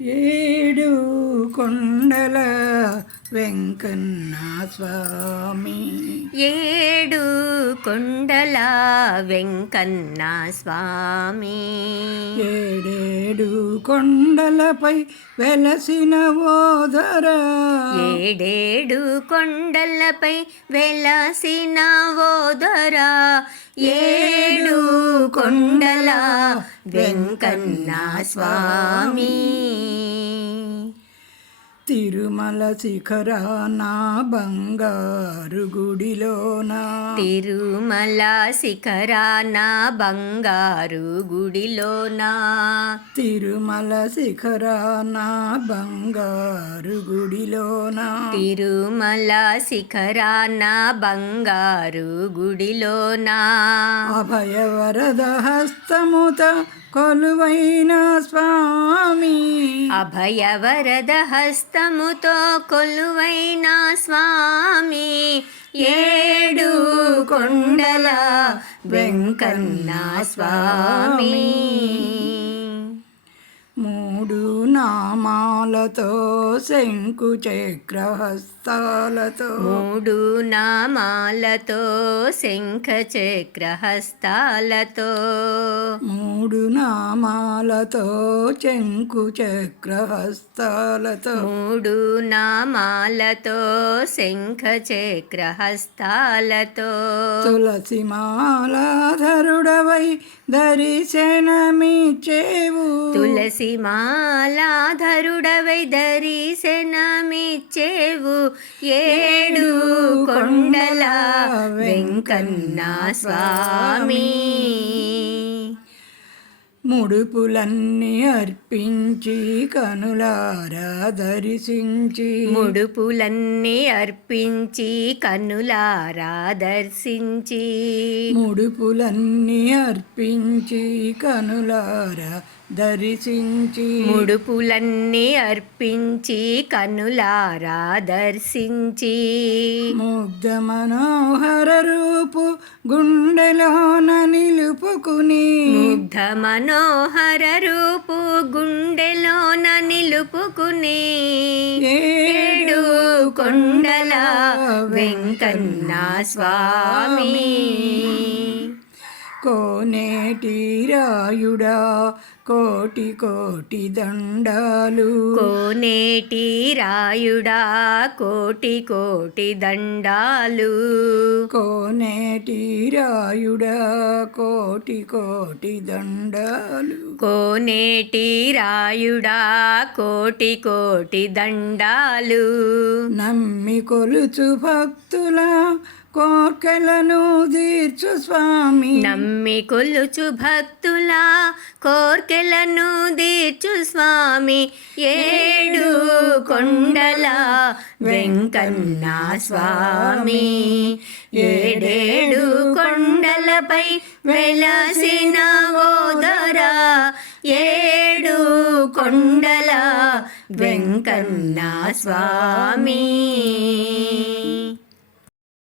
ఏడు కొండల వెంకన్న స్వామి, ఏడు కొండల వెంకన్న స్వామి, ఏడేడు కొండలపై వెలసిన ఓదర, ఏడేడు కొండలపై వెలసిన ఓదర, ఏడు కొండల వెంకన్న స్వామి. తిరుమల శిఖరాన బంగారు గుడిలోన, తిరుమల శిఖరాన బంగారు గుడిలోన, తిరుమల శిఖరాన బంగారు గుడిలోన, తిరుమల శిఖరాన బంగారు గుడిలోన, అభయవరద హస్తముత కొలువైన స్వామి, అభయవరద హస్తముతో కొలువైన స్వామి, ఏడు కొండల వెంకన్న స్వామి. మూడు నామాలతో శంకు చక్రహస్తాలతో, మూడు నామాలతో శంఖ చక్రహస్తాలతో, మూడు నామాలతో శంకు చక్రహస్తాలతో, మూడు నామాలతో శంఖ చక్రహస్తాలతో, తులసి మాలాధరుడవై దర్శనమిచ్చేవు, తులసి మాలాధరుడవై దర్శనమిచ్చేవు, ఏడు కొండల వెంకన్న స్వామి. ముడుపులన్నీ అర్పించి కనులారా దర్శించి, ముడుపులన్నీ అర్పించి కన్నులారా దర్శించి, ముడుపులన్నీ అర్పించి కనులారా దర్శించి, ముడుపులన్నీ అర్పించి కన్నులారా దర్శించి, ముగ్ధ మనోహర రూపు గుండెలోన నిలుపుకుని, ముగ్ధ మనోహర రూపు గుండెలోన నిలుపుకుని, ఏడు కొండల వెంకన్న స్వామి. కోనేటి రాయుడా కోటి కోటి దండాలు, కోనేటి రాయుడా కోటి కోటి దండాలు, కోనేటి రాయుడా కోటి కోటి దండాలు, కోనేటి రాయుడా కోటి కోటి దండాలు. నమ్మి కొలుచు భక్తుల కోర్కెలను తీర్చు స్వామి, నమ్మి కొలుచు భక్తుల కోర్కెలను తీర్చు స్వామి, ఏడు కొండల వెంకన్న స్వామి. ఏడేడు కొండలపై వెలసిన ఓదర, ఏడు కొండల వెంకన్న స్వామి.